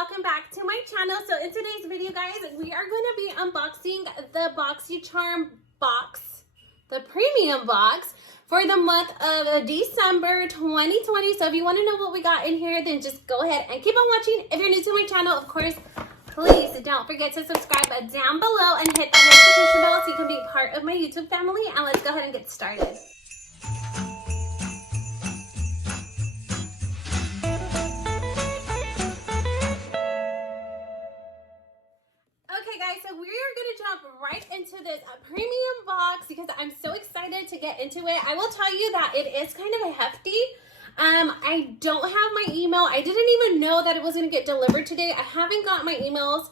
welcome back to my channel. So in today's video, guys, we are going to be unboxing the Boxycharm box, the premium box for the month of December 2020. So if you want to know what we got in here, then just go ahead and keep on watching. If you're new to my channel, of course, please don't forget to subscribe down below and hit that notification bell so you can be part of my YouTube family. And let's go ahead and get started. So we are going to jump right into this premium box because I'm so excited to get into it. I will tell you that it is kind of a hefty. I don't have my email. I didn't even know that it was going to get delivered today. I haven't got my emails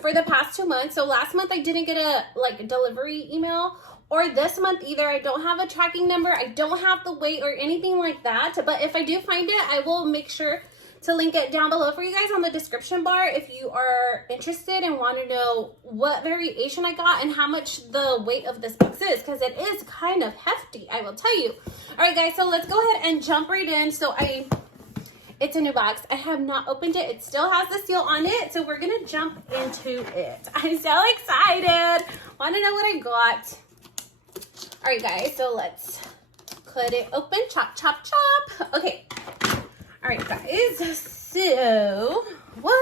for the past 2 months. So last month I didn't get a delivery email, or this month either. I don't have a tracking number. I don't have the weight or anything like that. But if I do find it, I will make sure to link it down below for you guys on the description bar if you are interested and want to know what variation I got and how much the weight of this box is, because it is kind of hefty, I will tell you. All right, guys, so let's go ahead and jump right in. So it's a new box. I have not opened it. It still has the seal on it, so we're gonna jump into it. I'm so excited. Want to know what I got? All right, guys, so let's cut it open. Chop, chop, chop. Okay. All right, guys, so what?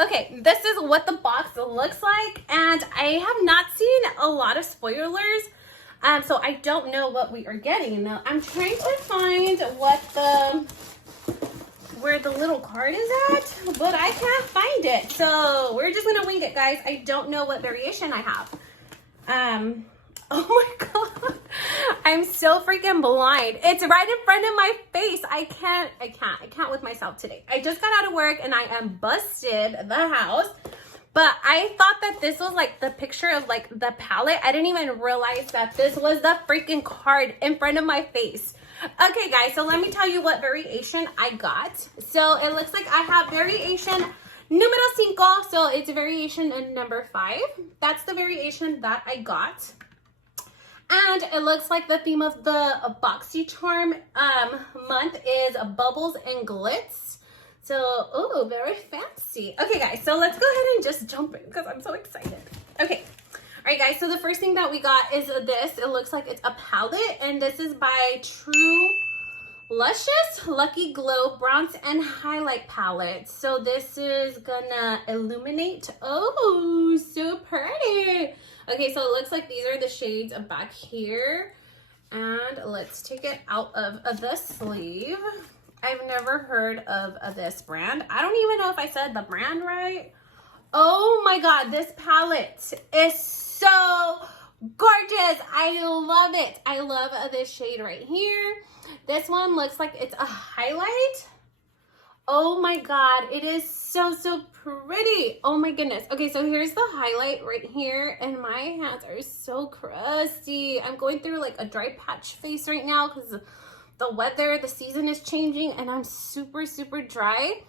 Okay, this is what the box looks like, and I have not seen a lot of spoilers, so I don't know what we are getting. Now, I'm trying to find where the little card is at, but I can't find it, so we're just gonna wing it, guys. I don't know what variation I have. Oh my god, I'm so freaking blind. It's right in front of my face. I can't with myself today. I just got out of work and I am busted the house, but I thought that this was like the picture of like the palette. I didn't even realize that this was the freaking card in front of my face. Okay, guys, so let me tell you what variation I got. So it looks like I have variation numero 5, so it's variation number 5. That's the variation that I got. And it looks like the theme of the Boxycharm month is bubbles and glitz. So, oh, very fancy. Okay, guys, so let's go ahead and just jump in because I'm so excited. Okay, all right, guys, so the first thing that we got is this. It looks like it's a palette, and this is by True+Luscious Lucky Glow Bronze and Highlight Palette. So this is gonna illuminate. Oh, so pretty. Okay, so it looks like these are the shades back here. And let's take it out of the sleeve. I've never heard of this brand. I don't even know if I said the brand right. Oh my god, this palette is so gorgeous. I love it. I love this shade right here. This one looks like it's a highlight. Oh my god, it is so pretty. Oh my goodness. Okay, so here's the highlight right here, and my hands are so crusty. I'm going through like a dry patch face right now because the weather, the season is changing, and I'm super dry.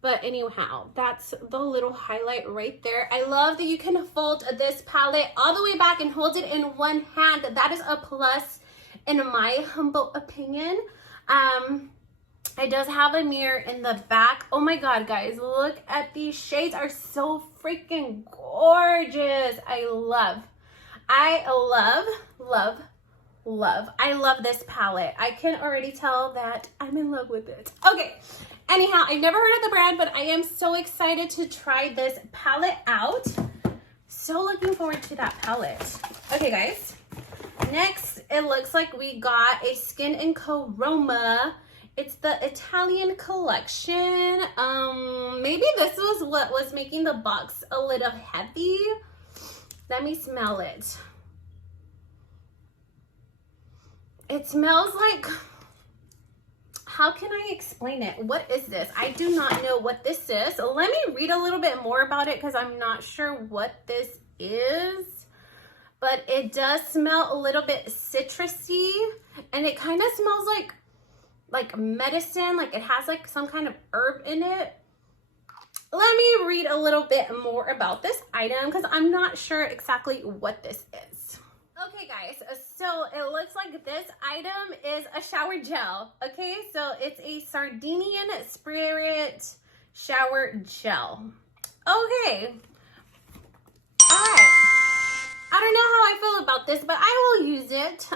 But anyhow, that's the little highlight right there. I love that you can fold this palette all the way back and hold it in one hand. That is a plus in my humble opinion. It does have a mirror in the back. Oh my god, guys, look at these shades. Are so freaking gorgeous. I love this palette. I can already tell that I'm in love with it. Okay, anyhow, I've never heard of the brand, but I am so excited to try this palette out. So looking forward to that palette. Okay, guys, next it looks like we got a Skin and Chroma. It's the Italian collection. Maybe this was what was making the box a little heavy. Let me smell it. It smells like, how can I explain it? What is this? I do not know what this is. So let me read a little bit more about it because I'm not sure what this is. But it does smell a little bit citrusy, and it kind of smells like medicine, like it has like some kind of herb in it. Let me read a little bit more about this item because I'm not sure exactly what this is. Okay guys, so it looks like this item is a shower gel. Okay, so it's a Sardinian Spirit shower gel. Okay. Alright. I don't know how I feel about this, but I will use it.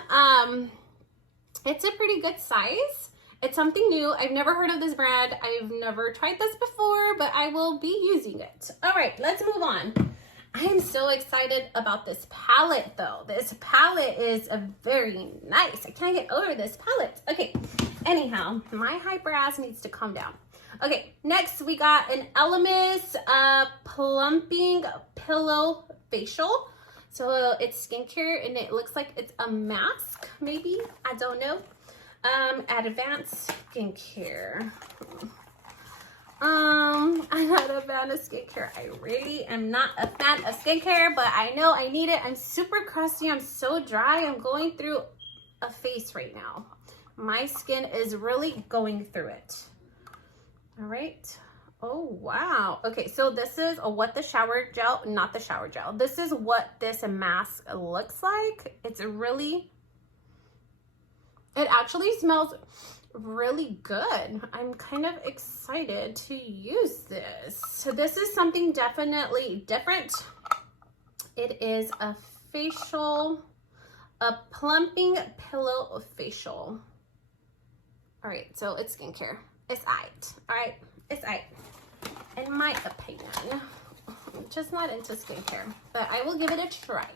It's a pretty good size. It's something new. I've never heard of this brand. I've never tried this before, but I will be using it. Alright, let's move on. I am so excited about this palette though. This palette is very nice. I can't get over this palette. Okay, anyhow, my hyper ass needs to calm down. Okay, next we got an Elemis Plumping Pillow Facial. So it's skincare and it looks like it's a mask, maybe, I don't know. Advanced skincare. I'm not a fan of skincare. I really am not a fan of skincare, but I know I need it. I'm super crusty. I'm so dry. I'm going through a phase right now. My skin is really going through it. All right. Oh, wow. Okay, so this is what the shower gel, not the shower gel. This is what this mask looks like. It's really, it actually smells really good. I'm kind of excited to use this. So this is something definitely different. It is a facial, a plumping pillow facial. All right, so it's skincare. It's aight. All right, it's aight. In my opinion, I'm just not into skincare, but I will give it a try.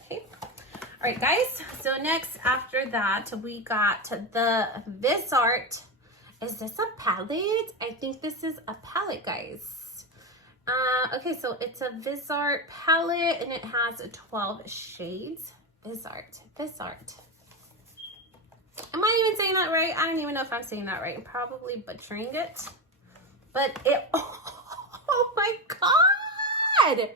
Okay. All right, guys, so next after that, we got the Viseart. Is this a palette? I think this is a palette, guys. Okay, so it's a Vizzart palette, and it has 12 shades. Viseart. Am I even saying that right? I don't even know if I'm saying that right. I'm probably butchering it. But it, oh my God!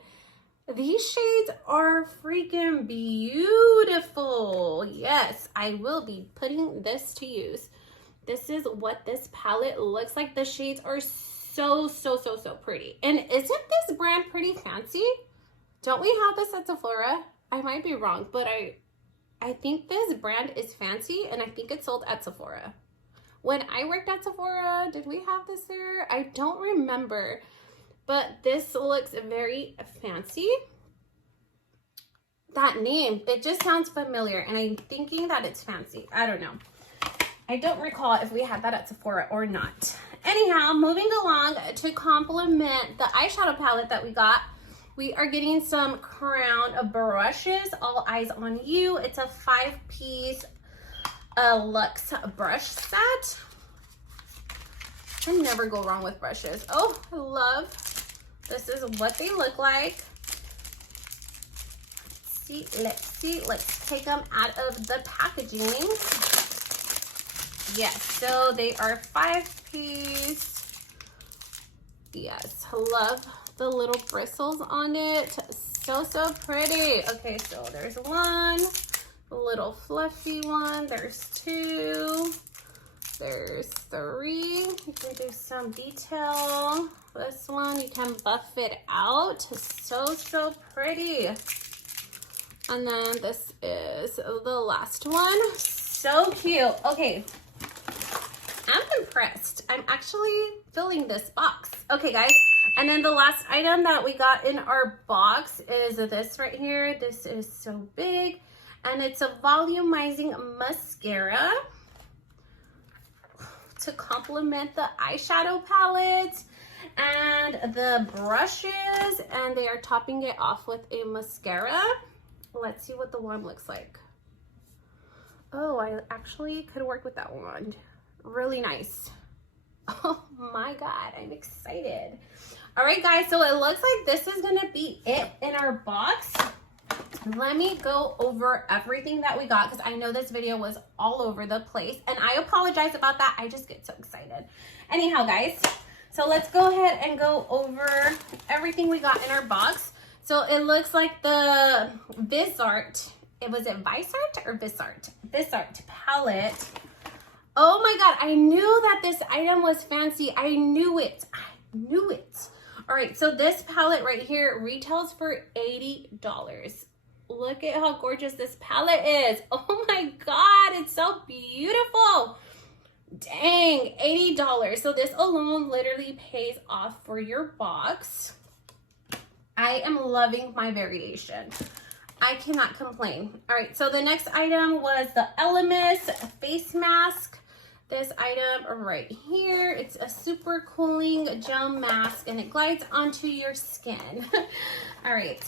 These shades are freaking beautiful. Yes, I will be putting this to use. This is what this palette looks like. The shades are so pretty. And isn't this brand pretty fancy? Don't we have this at Sephora? I might be wrong, but I think this brand is fancy, and I think it's sold at Sephora. When I worked at Sephora, did we have this there? I don't remember. But this looks very fancy. That name, it just sounds familiar, and I'm thinking that it's fancy. I don't know. I don't recall if we had that at Sephora or not. Anyhow, moving along to complement the eyeshadow palette that we got, we are getting some Crown brushes, All Eyes on You. It's a 5-piece luxe brush set. Can never go wrong with brushes. Oh, I love. This is what they look like. Let's see. Let's take them out of the packaging. Yes, so they are 5-piece. Yes, love the little bristles on it. So pretty. Okay, so there's one, a little fluffy one. There's 2. There's 3. You can do some detail. This one, you can buff it out. So pretty. And then this is the last one. So cute. Okay. I'm impressed. I'm actually filling this box. Okay, guys. And then the last item that we got in our box is this right here. This is so big. And it's a volumizing mascara to complement the eyeshadow palette and the brushes. And they are topping it off with a mascara. Let's see what the wand looks like. Oh, I actually could work with that wand. Really nice. Oh my God, I'm excited. All right, guys, so it looks like this is gonna be it in our box. Let me go over everything that we got, because I know this video was all over the place, and I apologize about that. I just get so excited. Anyhow, guys, so let's go ahead and go over everything we got in our box. So it looks like the Vizzart, was it Viseart or Vizzart? Vizzart palette. Oh my God, I knew that this item was fancy. I knew it. All right, so this palette right here retails for $80. Look at how gorgeous this palette is. Oh my God, it's so beautiful. Dang, $80. So this alone literally pays off for your box. I am loving my variation. I cannot complain. All right, so the next item was the Elemis face mask. This item right here, it's a super cooling gel mask and it glides onto your skin. All right.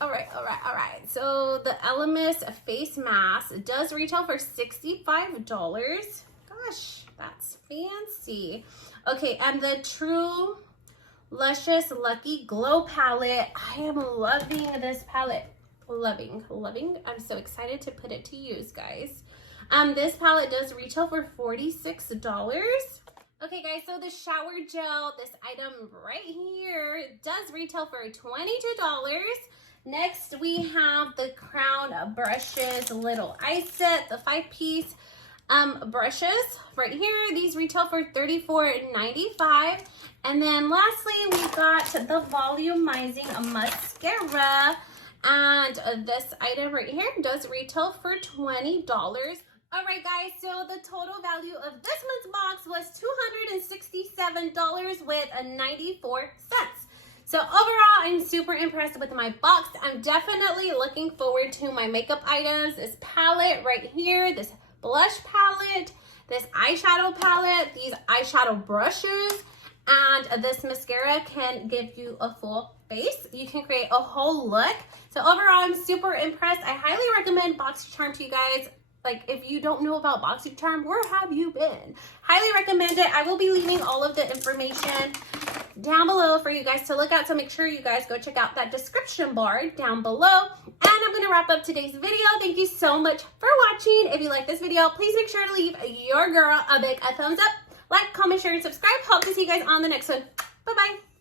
All right. So the Elemis face mask does retail for $65. Gosh, that's fancy. Okay, and the True+Luscious Lucky Glow palette. I am loving this palette. Loving. I'm so excited to put it to use, guys. This palette does retail for $46. Okay guys, so the shower gel, this item right here, does retail for $22. Next, we have the Crown Brushes little ice set, the 5-piece brushes right here. These retail for $34.95. And then lastly, we got the Volumizing mascara. And this item right here does retail for $20. All right, guys, so the total value of this month's box was $267 with 94 cents. So overall, I'm super impressed with my box. I'm definitely looking forward to my makeup items. This palette right here, this blush palette, this eyeshadow palette, these eyeshadow brushes, and this mascara can give you a full face. You can create a whole look. So overall, I'm super impressed. I highly recommend Boxycharm to you guys. Like, if you don't know about Boxycharm, where have you been? Highly recommend it. I will be leaving all of the information down below for you guys to look at. So make sure you guys go check out that description bar down below. And I'm going to wrap up today's video. Thank you so much for watching. If you like this video, please make sure to leave your girl a big thumbs up. Like, comment, share, and subscribe. Hope to see you guys on the next one. Bye-bye.